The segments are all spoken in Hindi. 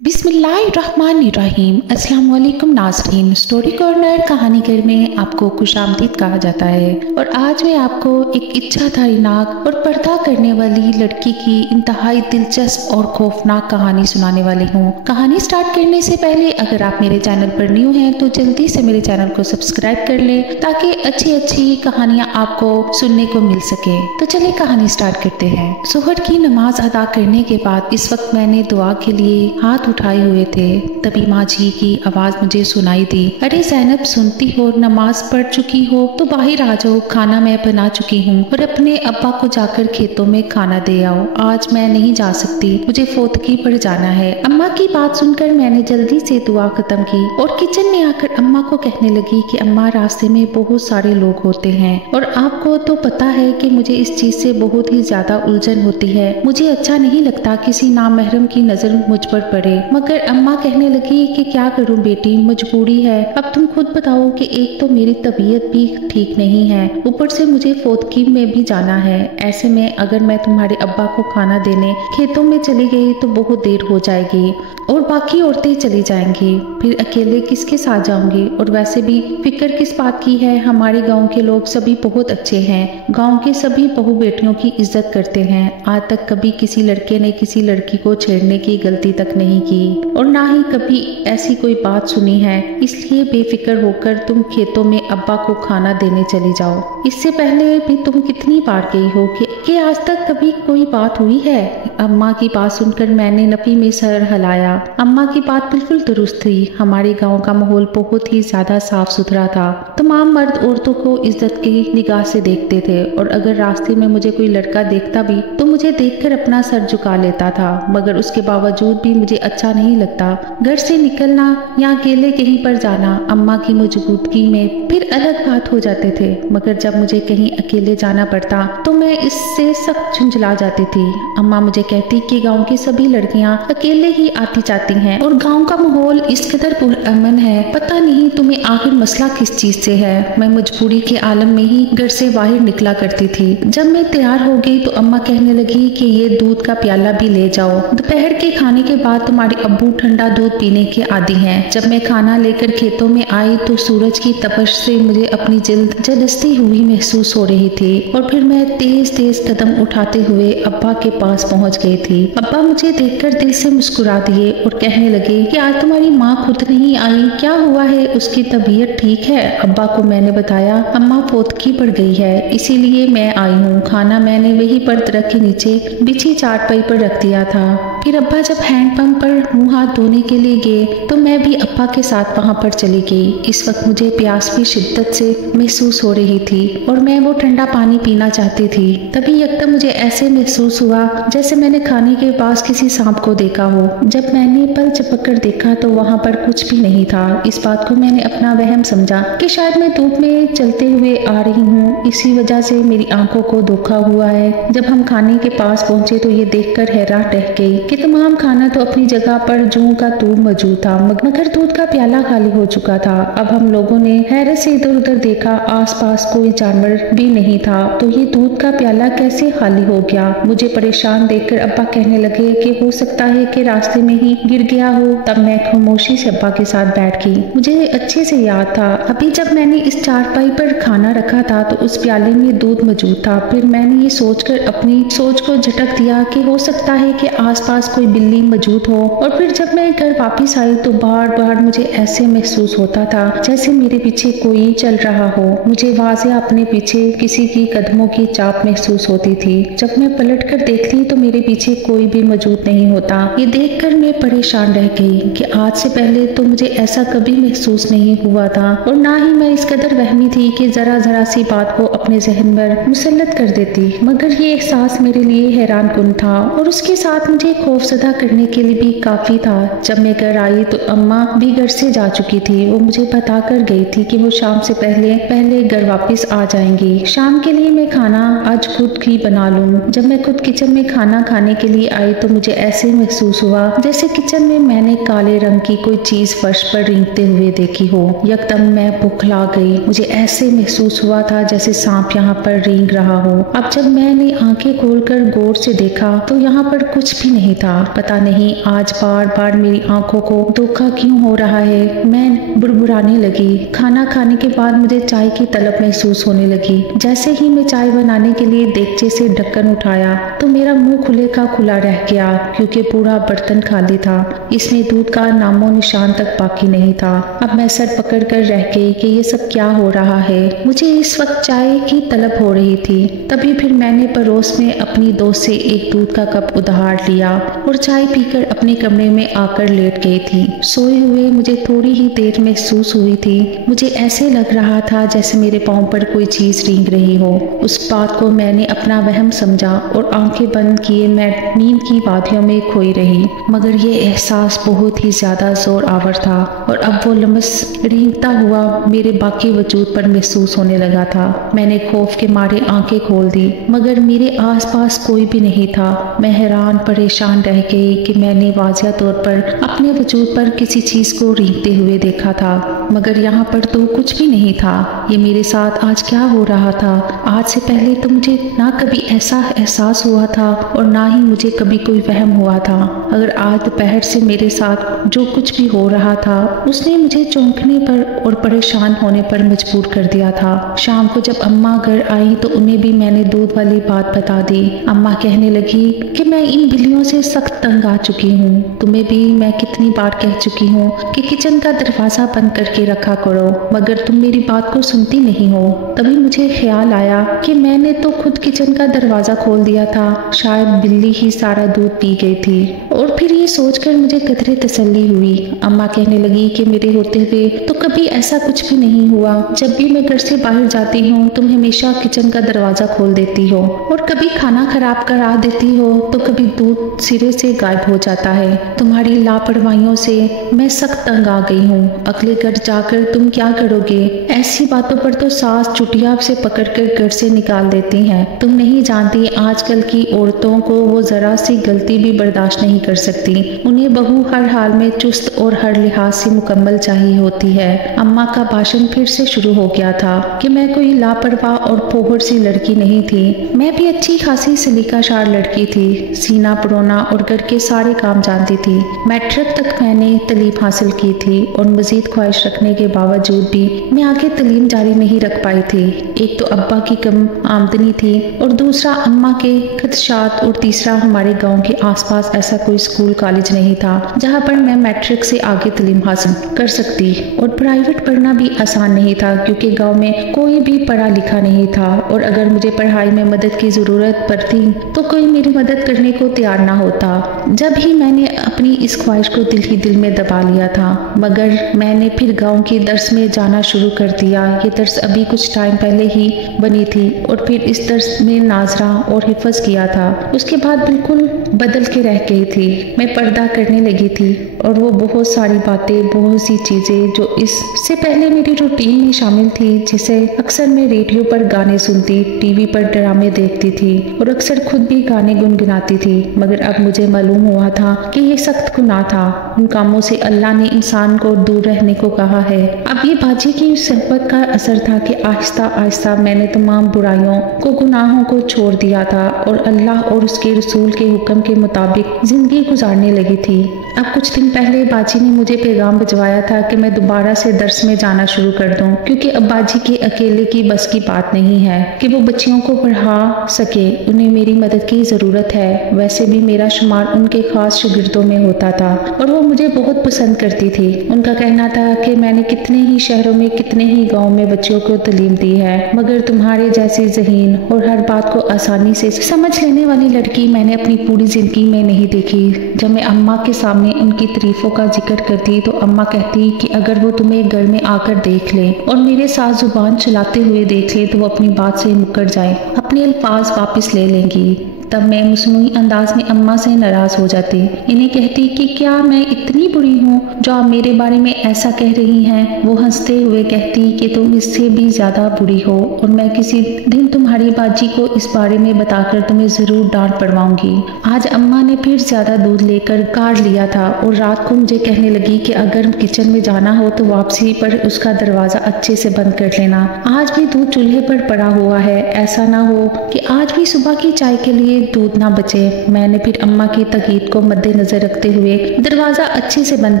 बिस्मिल्लाहिर्रहमानिर्रहीम। अस्सलाम वालेकुम नाज़रीन। स्टोरी कॉर्नर कहानी घर में आपको खुशामदीद कहा जाता है और आज मैं आपको एक इच्छाधारीनाक और पर्दा करने वाली लड़की की इंतहाई दिलचस्प और खौफनाक कहानी सुनाने वाली हूँ। कहानी स्टार्ट करने से पहले अगर आप मेरे चैनल पर न्यू हैं तो जल्दी से मेरे चैनल को सब्सक्राइब कर लें ताकि अच्छी अच्छी कहानियाँ आपको सुनने को मिल सके। तो चलिए कहानी स्टार्ट करते हैं। जोहर की नमाज अदा करने के बाद इस वक्त मैंने दुआ के लिए हाथ उठाए हुए थे, तभी माँ जी की आवाज मुझे सुनाई दी। अरे जैनब, सुनती हो? नमाज पढ़ चुकी हो तो बाहर आ जाओ, खाना मैं बना चुकी हूँ और अपने अब्बा को जाकर खेतों में खाना दे आओ। आज मैं नहीं जा सकती, मुझे फोतकी पर जाना है। अम्मा की बात सुनकर मैंने जल्दी से दुआ खत्म की और किचन में आकर अम्मा को कहने लगी कि अम्मा, रास्ते में बहुत सारे लोग होते हैं और आपको तो पता है कि मुझे इस चीज से बहुत ही ज्यादा उलझन होती है। मुझे अच्छा नहीं लगता किसी नामहरम की नजर मुझ पर पड़े। मगर अम्मा कहने लगी कि क्या करूं बेटी, मजबूरी है। अब तुम खुद बताओ कि एक तो मेरी तबीयत भी ठीक नहीं है, ऊपर से मुझे फोतकी में भी जाना है। ऐसे में अगर मैं तुम्हारे अब्बा को खाना देने खेतों में चली गई तो बहुत देर हो जाएगी और बाकी औरतें चली जाएंगी, फिर अकेले किसके साथ जाऊंगी। और वैसे भी फिक्र किस बात की है, हमारे गांव के लोग सभी बहुत अच्छे हैं। गांव के सभी बहू बेटियों की इज्जत करते हैं। आज तक कभी किसी लड़के ने किसी लड़की को छेड़ने की गलती तक नहीं की और ना ही कभी ऐसी कोई बात सुनी है। इसलिए बेफिक्र होकर तुम खेतों में अब्बा को खाना देने चली जाओ। इससे पहले भी तुम कितनी बार गई हो कि आज तक कभी कोई बात हुई है? अम्मा की बात सुनकर मैंने नफी में सर हिलाया। अम्मा की बात बिल्कुल दुरुस्त थी। हमारे गांव का माहौल बहुत ही ज्यादा साफ सुथरा था। तमाम मर्द औरतों को इज्जत की निगाह से देखते थे और अगर रास्ते में मुझे कोई लड़का देखता भी तो मुझे देखकर अपना सर झुका लेता था। मगर उसके बावजूद भी मुझे अच्छा नहीं लगता घर से निकलना या अकेले कहीं पर जाना। अम्मा की मौजूदगी में फिर अलग बात हो जाते थे, मगर जब मुझे कहीं अकेले जाना पड़ता तो मैं इससे सख्त झुंझला जाती थी। अम्मा मुझे कहती कि गांव की सभी लड़कियां अकेले ही आती जाती हैं और गांव का माहौल इस कदर पुरअमन है, पता नहीं तुम्हें आखिर मसला किस चीज से है। मैं मजबूरी के आलम में ही घर से बाहर निकला करती थी। जब मैं तैयार हो गई तो अम्मा कहने लगी कि ये दूध का प्याला भी ले जाओ। दोपहर के खाने के बाद तुम्हारे अब्बू ठंडा दूध पीने के आदी हैं। जब मैं खाना लेकर खेतों में आई तो सूरज की तपश से मुझे अपनी जिल्द झलसती हुई महसूस हो रही थी और फिर मैं तेज तेज कदम उठाते हुए अब्बा के पास पहुंच गई थी। अब्बा मुझे देखकर दिल से मुस्कुरा दिए और कहने लगे कि आज तुम्हारी माँ खुद नहीं आई, क्या हुआ है? उसकी तबीयत ठीक है? अब्बा को मैंने बताया अम्मा फोतकी पड़ गई है, इसीलिए मैं आई हूँ। खाना मैंने वही पर दरख्त के नीचे बिछी चारपाई पर रख दिया था। फिर अब्बा जब हैंडपंप पर मुंह हाथ धोने के लिए गए तो मैं भी अब्बा के साथ वहां पर चली गई। इस वक्त मुझे प्यास भी शिद्दत से महसूस हो रही थी और मैं वो ठंडा पानी पीना चाहती थी। तभी एकदम मुझे ऐसे महसूस हुआ जैसे मैंने खाने के पास किसी सांप को देखा हो। जब मैंने पल झपक कर देखा तो वहां पर कुछ भी नहीं था। इस बात को मैंने अपना वहम समझा कि शायद मैं धूप में चलते हुए आ रही हूँ, इसी वजह से मेरी आंखों को धोखा हुआ है। जब हम खाने के पास पहुंचे तो ये देखकर हैरान रह गई कि तमाम खाना तो अपनी जगह पर जूं का तूर मौजूद था, मगर दूध का प्याला खाली हो चुका था। अब हम लोगों ने हैरत से इधर उधर देखा, आसपास कोई जानवर भी नहीं था, तो ये दूध का प्याला कैसे खाली हो गया? मुझे परेशान देखकर अब्बा कहने लगे कि हो सकता है कि रास्ते में ही गिर गया हो। तब मैं खामोशी से अब्बा के साथ बैठ गई। मुझे अच्छे से याद था अभी जब मैंने इस चारपाई पर खाना रखा था तो उस प्याले में दूध मौजूद था। फिर मैंने ये सोचकर अपनी सोच को झटक दिया कि हो सकता है कि आसपास कोई बिल्ली मौजूद हो। और फिर जब मैं घर वापस आई तो बार बार मुझे ऐसे महसूस होता था जैसे मेरे पीछे कोई चल रहा हो। मुझे वाज़े अपने पीछे किसी की कदमों की चाप महसूस होती थी। जब मैं पलट कर देखती तो मेरे पीछे कोई भी मौजूद नहीं होता। ये देखकर मैं परेशान रह गई कि आज से पहले तो मुझे ऐसा कभी महसूस नहीं हुआ था और ना ही मैं इस कदर वहमी थी कि जरा जरा सी बात को अपने जहन पर मुसल्लत कर देती। मगर ये एहसास मेरे लिए हैरान कुन था और उसके साथ मुझे खौफजदा करने के लिए भी काफी था। जब मैं घर आई तो अम्मा भी घर से जा चुकी थी। वो मुझे बता कर गई थी कि वो शाम से पहले घर वापस आ जाएंगी। शाम के लिए मैं खाना आज खुद ही बना लूं। जब मैं खुद किचन में खाना खाने के लिए आई तो मुझे ऐसे महसूस हुआ जैसे किचन में मैंने काले रंग की कोई चीज फर्श पर रेंगते हुए देखी हो। यकदम मैं बुखला गई। मुझे ऐसे महसूस हुआ था जैसे सांप यहाँ पर रेंग रहा हो। अब जब मैंने आंखें खोलकर गौर से देखा तो यहाँ पर कुछ भी नहीं था। पता नहीं आज बार बार मेरी आंखों को धोखा क्यों हो रहा है। मैं बुड़बुड़ाने लगी। खाना खाने के बाद मुझे चाय की तलब महसूस होने लगी। जैसे ही मैं चाय बनाने के लिए देगचे से ढक्कन उठाया तो मेरा मुंह खुले का खुला रह गया, क्योंकि पूरा बर्तन खाली था। इसमें दूध का नामो निशान तक बाकी नहीं था। अब मैं सर पकड़ कर रह गई कि ये सब क्या हो रहा है। मुझे इस वक्त चाय की तलब हो रही थी। तभी फिर मैंने पड़ोस में अपनी दोस्त से एक दूध का कप उधार लिया और चाय पीकर अपने कमरे में आकर लेट गई थी। सोए हुए मुझे थोड़ी ही देर महसूस हुई थी। मुझे ऐसे लग रहा था जैसे मेरे पाँव पर कोई चीज रेंग रही हो। उस बात को मैंने अपना वहम समझा और आंखें बंद किए मैं नींद की वादियों में खोई रही। मगर ये एहसास बहुत ही ज्यादा जोर आवर था और अब वो लम्स रेंगता हुआ मेरे बाकी वजूद पर महसूस होने लगा था। मैंने खौफ के मारे आंखें खोल दी, मगर मेरे आसपास कोई भी नहीं था। मैं हैरान परेशान रह गई कि मैंने वाज़िया तौर पर अपने वजूद पर किसी चीज को रेंगते हुए देखा था, मगर यहाँ पर तो कुछ भी नहीं था। ये मेरे साथ आज क्या हो रहा था? आज से पहले तो मुझे ना कभी ऐसा एहसास हुआ था और ना ही मुझे कभी कोई वहम हुआ था। अगर आज दोपहर से मेरे साथ जो कुछ भी हो रहा था उसने मुझे चौंकने पर और परेशान होने पर मजबूर कर दिया था। शाम को जब अम्मा घर आई तो उन्हें भी मैंने दूध वाली बात बता दी। अम्मा कहने लगी कि मैं इन बिल्लियों से सख्त तंग आ चुकी हूँ। तुम्हें भी मैं कितनी बार कह चुकी हूँ कि किचन का दरवाजा बंद करके रखा करो, मगर तुम मेरी बात को सुनती नहीं हो। तभी मुझे ख्याल आया कि मैंने तो खुद किचन का दरवाजा खोल दिया था। शायद बिल्ली ही सारा दूध पी गई थी। और फिर ये सोचकर मुझे कतरे तसल्ली हुई। अम्मा कहने लगी कि मेरे होते हुए तो कभी ऐसा कुछ भी नहीं हुआ। जब भी मैं घर से बाहर जाती हूँ तुम हमेशा किचन का दरवाजा खोल देती हो और कभी खाना खराब करा देती हो तो कभी दूध सिरे से गायब हो जाता है। तुम्हारी लापरवाहियों से मैं सख्त तंग आ गई हूँ। अगले घर जाकर तुम क्या करोगे? ऐसी बातों पर तो सास चुटिया से पकड़कर घर से निकाल देती हैं। तुम नहीं जानती आजकल की औरतों को वो जरा सी गलती भी बर्दाश्त नहीं कर सकती। उन्हें बहू हर हाल में चुस्त और हर लिहाज से मुकम्मल चाहिए होती है। अम्मा का भाषण फिर से शुरू हो गया था कि मैं कोई लापरवाह और पोहर सी लड़की नहीं थी। मैं भी अच्छी खासी सलीकाशार लड़की थी। सीना परोना और घर के सारे काम जानती थी। मैट्रिक तक मैंने तलीम हासिल की थी और मजीद ख्वाहिश रखने के बावजूद भी मैं आगे तलीम जारी नहीं रख पाई थी। एक तो अब्बा की कम आमदनी थी और दूसरा अम्मा के खदशात और तीसरा हमारे गांव के आसपास ऐसा कोई स्कूल कॉलेज नहीं था जहां पर मैं मैट्रिक से आगे तलीम हासिल कर सकती। और प्राइवेट पढ़ना भी आसान नहीं था क्योंकि गांव में कोई भी पढ़ा लिखा नहीं था और अगर मुझे पढ़ाई में मदद की जरूरत पड़ती तो कोई मेरी मदद करने को तैयार ना होता। जब ही मैंने अपनी इस ख्वाहिश को दिल ही दिल में दबा लिया था, मगर मैंने फिर गांव के दर्स में जाना शुरू कर दिया। ये दर्स अभी कुछ टाइम पहले ही बनी थी और फिर इस दर्स में नाजरा और हिफज किया था। उसके बाद बिल्कुल बदल के रह गई थी। मैं पर्दा करने लगी थी और वो बहुत सारी बातें, बहुत सी चीजें जो इससे पहले मेरी रूटीन में शामिल थी, जैसे अक्सर मैं रेडियो पर गाने सुनती, टीवी पर ड्रामे देखती थी और अक्सर खुद भी गाने गुनगुनाती थी। मगर अब मुझे मालूम हुआ था कि ये सख्त गुनाह था। उन कामों से अल्लाह ने इंसान को दूर रहने को कहा है। अब ये बाजी की सोहबत का असर था कि आहिस्ता आहिस्ता मैंने तमाम बुराइयों को, गुनाहों को छोड़ दिया था और अल्लाह और उसके रसूल के हुक्म के मुताबिक जिंदगी गुजारने लगी थी। अब कुछ दिन पहले बाजी ने मुझे पैगाम भिजवाया था कि मैं दोबारा से दर्स में जाना शुरू कर दूं, क्योंकि अब बाजी के अकेले की बस की बात नहीं है कि वो बच्चियों को पढ़ा सके। उन्हें मेरी मदद की जरूरत है। वैसे भी मेरा शुमार उनके खास शागिर्दों में होता था और वो मुझे बहुत पसंद करती थी। उनका कहना था कि मैंने कितने ही शहरों में, कितने ही गाँव में बच्चियों को तालीम दी है, मगर तुम्हारे जैसी ज़हीन और हर बात को आसानी से समझ लेने वाली लड़की मैंने अपनी पूरी जिंदगी में नहीं देखी। जब मैं अम्मा के सामने उनकी तारीफों का जिक्र करती तो अम्मा कहती कि अगर वो तुम्हें घर में आकर देख ले और मेरे साथ जुबान चलाते हुए देख ले तो वो अपनी बात से मुकर जाए, अपने अल्फाज वापस ले लेंगी। तब मैं मसनूई अंदाज में अम्मा से नाराज हो जाती। इन्हें कहती कि क्या मैं इतनी बुरी हूँ जो आप मेरे बारे में ऐसा कह रही हैं। वो हंसते हुए कहती कि तुम इससे भी ज्यादा बुरी हो और मैं किसी दिन तुम्हारी बाजी को इस बारे में बताकर तुम्हें जरूर डांट पड़वाऊंगी। आज अम्मा ने फिर ज्यादा दूध लेकर काढ़ लिया था और रात को मुझे कहने लगी कि अगर किचन में जाना हो तो वापसी पर उसका दरवाजा अच्छे से बंद कर लेना। आज भी दूध चूल्हे पर पड़ा हुआ है, ऐसा ना हो कि आज भी सुबह की चाय के लिए में दूध ना बचे। मैंने फिर अम्मा की ताकीद को मद्देनजर रखते हुए दरवाजा अच्छे से बंद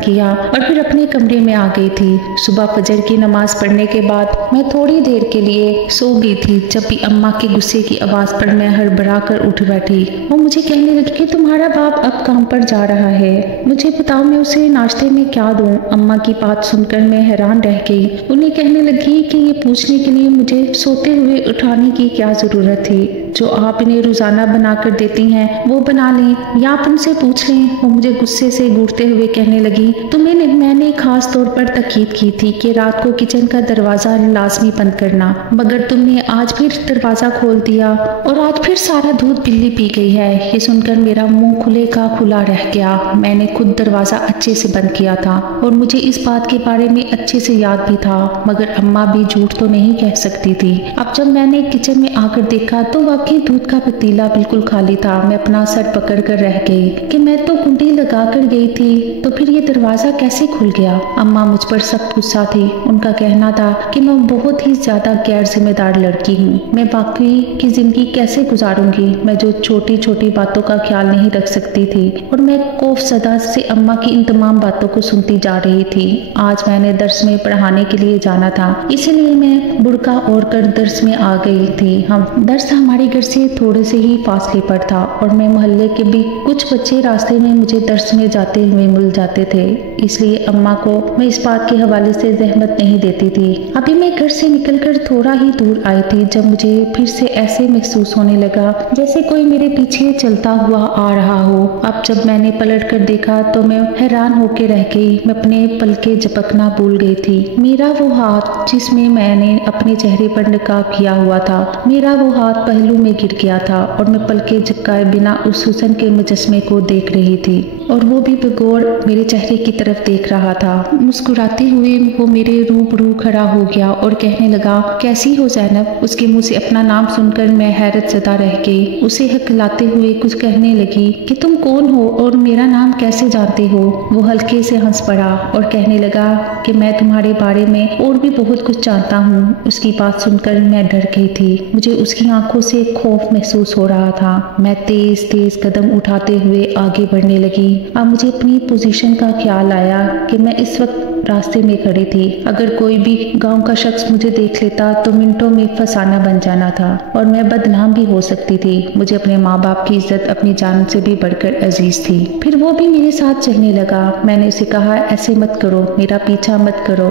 किया और फिर अपने कमरे में आ गई थी। सुबह फजर की नमाज पढ़ने के बाद मैं थोड़ी देर के लिए सो गई थी। जब भी अम्मा के गुस्से की आवाज पर मैं हड़बड़ा कर उठ बैठी। वो मुझे कहने लगी कि तुम्हारा बाप अब काम पर जा रहा है, मुझे बताओ मैं उसे नाश्ते में क्या दूं। अम्मा की बात सुनकर मैं हैरान रह गई। उन्हें कहने लगी कि ये पूछने के लिए मुझे सोते हुए उठाने की क्या जरूरत थी। जो आप इन्हें रोजाना बनाकर देती हैं वो बना लें या आप उनसे पूछ लें। वो मुझे गुस्से से घूरते हुए कहने लगी, तुम्हें मैंने खास तौर पर ताकीद की थी कि रात को किचन का दरवाजा लाजमी बंद करना, मगर तुमने आज फिर दरवाजा खोल दिया और आज फिर सारा दूध बिल्ली पी गई है। ये सुनकर मेरा मुंह खुले का खुला रह गया। मैंने खुद दरवाजा अच्छे से बंद किया था और मुझे इस बात के बारे में अच्छे से याद भी था, मगर अम्मा भी झूठ तो नहीं कह सकती थी। अब जब मैंने किचन में आकर देखा तो वाकई दूध का पतीला बिल्कुल खाली था। मैं अपना सर पकड़ कर रह गई कि मैं तो कुंडी लगा कर गई थी, तो फिर ये दरवाजा कैसे खुल गया। अम्मा मुझ पर सख्त गुस्सा थी। उनका कहना था कि मैं बहुत ही ज्यादा गैर जिम्मेदार लड़की हूँ। मैं बाकी की जिंदगी कैसे गुजारूंगी, मैं जो छोटी छोटी बातों का ख्याल नहीं रख सकती थी। और मैं खौफजदा से अम्मा की इन तमाम बातों को सुनती जा रही थी। आज मैंने दर्स में पढ़ाने के लिए जाना था, इसलिए मैं बुर्का ओढ़ कर दर्स में आ गई थी। हम दर्स हमारे घर से थोड़े से ही फासले पर था और मैं मोहल्ले के भी कुछ बच्चे रास्ते में मुझे दर्स में जाते हुए मिल जाते थे, इसलिए अम्मा को मैं इस बात के हवाले से जहमत नहीं देती थी। अभी मैं घर से निकलकर थोड़ा ही दूर आई थी जब मुझे फिर से ऐसे महसूस होने लगा जैसे कोई मेरे पीछे चलता हुआ आ रहा हो। अब जब मैंने पलट कर देखा तो मैं हैरान होकर रह गई। मैं अपने पलके झपकना भूल गई थी। मेरा वो हाथ जिसमें मैंने अपने चेहरे पर नकाब किया हुआ था, मेरा वो हाथ पहलू में गिर गया था और मैं पलके झपकाए बिना उस हुस्न के मुजस्मे को देख रही थी और वो भी बगौर मेरे चेहरे की तरफ देख रहा था। मुस्कुराते हुए वो मेरे रूबरू खड़ा हो गया और कहने लगा, कैसी हो ज़ैनब। उसके मुंह से अपना नाम सुनकर मैं हैरत ज़दा रह गई। उसे हकलाते हुए कुछ कहने लगी कि तुम कौन हो और मेरा नाम कैसे जानते हो। वो हल्के से हंस पड़ा और कहने लगा कि मैं तुम्हारे बारे में और भी बहुत कुछ जानता हूँ। उसकी बात सुनकर मैं डर गई थी। मुझे उसकी आंखों से खौफ महसूस हो रहा था। मैं तेज तेज कदम उठाते हुए आगे बढ़ने लगी। अब मुझे अपनी पोजीशन का ख्याल आया कि मैं इस वक्त रास्ते में खड़ी थी। अगर कोई भी गांव का शख्स मुझे देख लेता तो मिनटों में फसाना बन जाना था और मैं बदनाम भी हो सकती थी। मुझे अपने माँ बाप की इज्जत अपनी जान से भी बढ़कर अजीज थी। फिर वो भी मेरे साथ चलने लगा। मैंने उसे कहा, ऐसे मत करो, मेरा पीछा मत करो,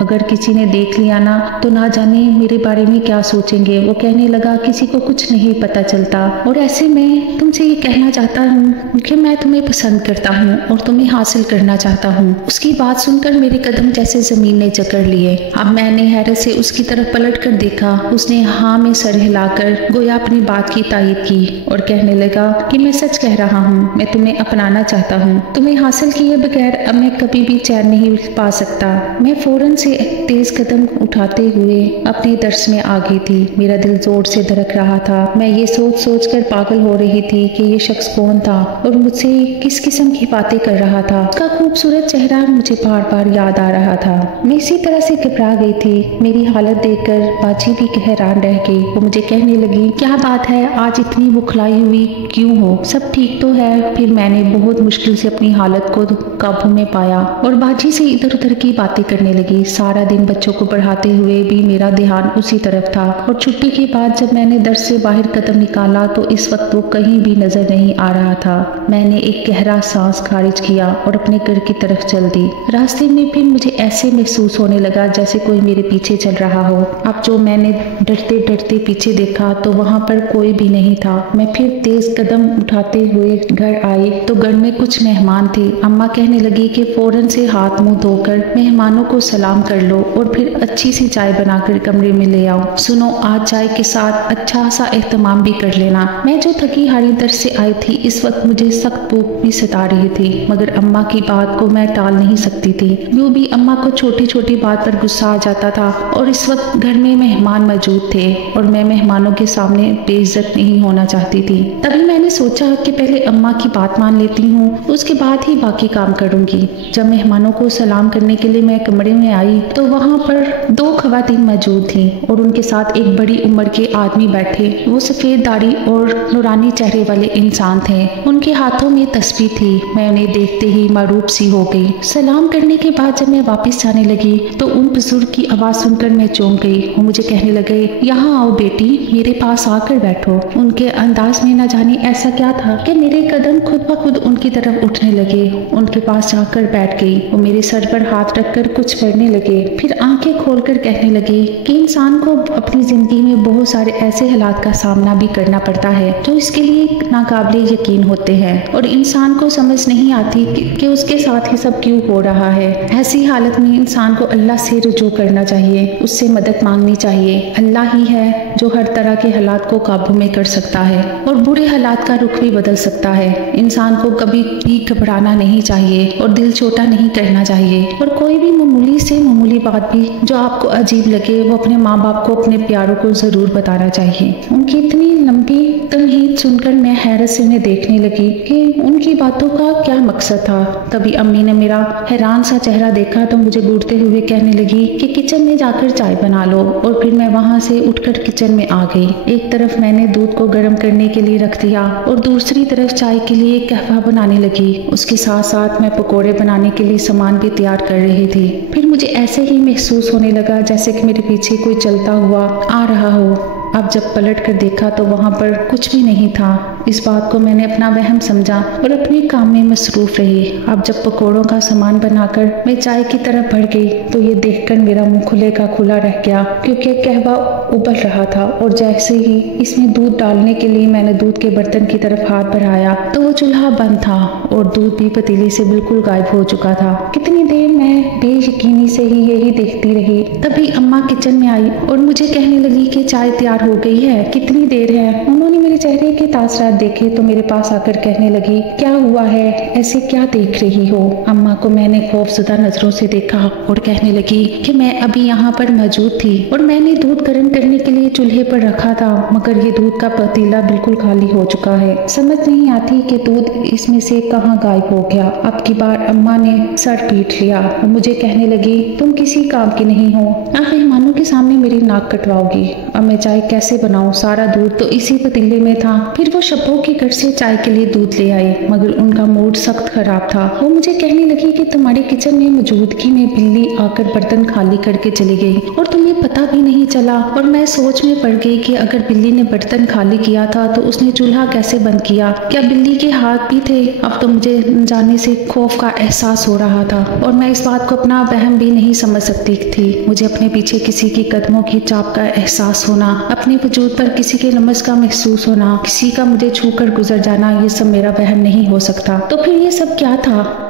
अगर किसी ने देख लिया ना तो ना जाने मेरे बारे में क्या सोचेंगे। वो कहने लगा, किसी को कुछ नहीं पता चलता और ऐसे मैं तुमसे ये कहना चाहता हूँ कि मैं तुम्हें पसंद करता हूँ और तुम्हें हासिल करना चाहता हूँ। उसकी बात सुनकर मेरे कदम जैसे जमीन ने जकड़ लिए। अब मैंने हैरत से उसकी तरफ पलट कर देखा। उसने हाँ में सर हिलाकर गोया अपनी बात की तायीद की और कहने लगा कि मैं सच कह रहा हूँ, मैं तुम्हें अपनाना चाहता हूँ। तुम्हें हासिल किए बगैर अब मैं कभी भी चैन नहीं पा सकता। मैं फौरन से तेज कदम उठाते हुए अपने दर्स में आ गई थी। मेरा दिल जोर से धड़क रहा था। मैं ये सोच सोच कर पागल हो रही थी कि ये शख्स कौन था और मुझसे किस किस्म की बातें कर रहा था। उसका खूबसूरत चेहरा मुझे बार बार याद आ रहा था। मैं इसी तरह से घबरा गई थी। मेरी हालत देखकर बाजी भी हैरान रह गई। वो मुझे कहने लगी, क्या बात है, आज इतनी बुखलाई हुई क्यों हो, सब ठीक तो है। फिर मैंने बहुत मुश्किल से अपनी हालत को काबू में पाया और बाजी से इधर उधर की बातें करने लगी। सारा दिन बच्चों को पढ़ाते हुए भी मेरा ध्यान उसी तरफ था और छुट्टी के बाद जब मैंने दर्स से बाहर कदम निकाला तो इस वक्त वो कहीं भी नजर नहीं आ रहा था। मैंने एक गहरा सांस खारिज किया और अपने घर की तरफ चल दी। रास्ते में फिर मुझे ऐसे महसूस होने लगा जैसे कोई मेरे पीछे चल रहा हो। अब जो मैंने डरते डरते पीछे देखा तो वहां पर कोई भी नहीं था। मैं फिर तेज कदम उठाते हुए घर आई तो घर में कुछ मेहमान थे। अम्मा कहने लगी कि फौरन से हाथ मुंह धोकर मेहमानों को सलाम कर लो और फिर अच्छी सी चाय बनाकर कमरे में ले आओ। सुनो, आज चाय के साथ अच्छा सा एहतमाम भी कर लेना। मैं जो थकी हारी दर्स से आई थी, इस वक्त मुझे सख्त भूख भी सता रही थी, मगर अम्मा की बात को मैं टाल नहीं सकती थी। यूं भी अम्मा को छोटी छोटी बात पर गुस्सा आ जाता था और इस वक्त घर में मेहमान मौजूद थे और मैं मेहमानों के सामने बेइज्जत नहीं होना चाहती थी। तभी मैंने सोचा कि पहले अम्मा की बात मान लेती हूँ, उसके बाद ही बाकी काम करूंगी। जब मेहमानों को सलाम करने के लिए मैं कमरे में आई तो वहाँ पर 2 खवातीन मौजूद थीं और उनके साथ एक बड़ी उम्र के आदमी बैठे। वो सफ़ेद दाढ़ी और नूरानी चेहरे वाले इंसान थे। उनके हाथों में तस्बीह थी। मैं उन्हें देखते ही मारूफ सी हो गई। सलाम करने के बाद जब मैं वापस जाने लगी तो उन बुजुर्ग की आवाज़ सुनकर मैं चौंक गई। वो मुझे कहने लगे, यहाँ आओ बेटी, मेरे पास आकर बैठो। उनके अंदाज में न जाने ऐसा क्या था कि मेरे कदम खुद ब खुद उनकी तरफ उठने लगे। उनके पास जाकर बैठ गई। वो मेरे सर पर हाथ रखकर कुछ पढ़ने लगे, फिर आंखें खोलकर कहने लगे कि इंसान को अपनी जिंदगी में बहुत सारे ऐसे हालात का सामना भी करना पड़ता है जो इसके लिए नाकाबिले यकीन होते हैं और इंसान को समझ नहीं आती कि उसके साथ ही सब क्यों हो रहा है। ऐसी हालत में इंसान को अल्लाह से रुजू करना चाहिए, उससे मदद मांगनी चाहिए। अल्लाह ही है जो हर तरह के हालात को काबू में कर सकता है और बुरे हालात का रुख भी बदल सकता है। इंसान को कभी भी घबराना नहीं चाहिए और दिल छोटा नहीं करना चाहिए और कोई भी मामूली से मामूली बात भी जो आपको अजीब लगे वो अपने माँ बाप को, अपने प्यारों को जरूर बताना चाहिए। उनकी इतनी लंबी तमहीद सुनकर मैं हैरत से उन्हें देखने लगी कि उनकी बातों का क्या मकसद था। तभी अम्मी ने मेरा हैरान सा चेहरा देखा तो मुझे घूरते हुए कहने लगी कि किचन में जाकर चाय बना लो और फिर मैं वहाँ से उठकर किचन में आ गई। एक तरफ मैंने दूध को गर्म करने के लिए रख दिया और दूसरी तरफ चाय के लिए कहवा बनाने लगी। उसके साथ साथ मैं पकोड़े बनाने के लिए सामान भी तैयार कर रही थी। फिर मुझे ऐसे ही महसूस होने लगा जैसे कि मेरे पीछे कोई चलता हुआ आ रहा हो। अब जब पलट कर देखा तो वहाँ पर कुछ भी नहीं था। इस बात को मैंने अपना वहम समझा और अपने काम में मसरूफ रही। अब जब पकोड़ों का सामान बनाकर मैं चाय की तरफ बढ़ गई तो ये देखकर मेरा मुंह खुले का खुला रह गया क्योंकि कहवा उबल रहा था और जैसे ही इसमें दूध डालने के लिए मैंने दूध के बर्तन की तरफ हाथ बढ़ाया तो वो चूल्हा बंद था और दूध भी पतीली से बिल्कुल गायब हो चुका था। कितनी देर मैं बेयकीनी से ही यही देखती रही। तभी अम्मा किचन में आई और मुझे कहने लगी कि चाय तैयार हो गई है, कितनी देर है। उन्होंने मेरे चेहरे के तासरात देखे तो मेरे पास आकर कहने लगी, क्या हुआ है, ऐसे क्या देख रही हो। अम्मा को मैंने खौफजदा नजरों से देखा और कहने लगी कि मैं अभी यहाँ पर मौजूद थी और मैंने दूध गर्म करने के लिए चूल्हे पर रखा था मगर ये दूध का पतीला बिल्कुल खाली हो चुका है। समझ नहीं आती कि दूध इसमें से कहाँ गायब हो गया। अब की बार अम्मा ने सर पीट लिया और मुझे कहने लगी, तुम किसी काम की नहीं हो, आप मेहमानों के सामने मेरी नाक कटवाओगी। अब मैं चाय कैसे बनाऊं, सारा दूध तो इसी पतीले में था। फिर वो शब्बों के घर से चाय के लिए दूध ले आई मगर उनका मूड सख्त खराब था। वो मुझे कहने लगी कि तुम्हारे किचन में मौजूदगी में बिल्ली आकर बर्तन खाली करके चली गई और तुम्हें पता भी नहीं चला। और मैं सोच में पड़ गई कि अगर बिल्ली ने बर्तन खाली किया था तो उसने चूल्हा कैसे बंद किया, क्या बिल्ली के हाथ भी थे। अब तो मुझे जाने से खौफ का एहसास हो रहा था और मैं इस बात को अपना वहम भी नहीं समझ सकती थी। मुझे अपने पीछे किसी की कदमों की चाप का एहसास होना, अपने वजूद पर किसी के लम्स का महसूस होना, किसी का मुझे छू कर गुजर जाना, ये सब मेरा वहम नहीं हो सकता। तो फिर ये सब क्या था।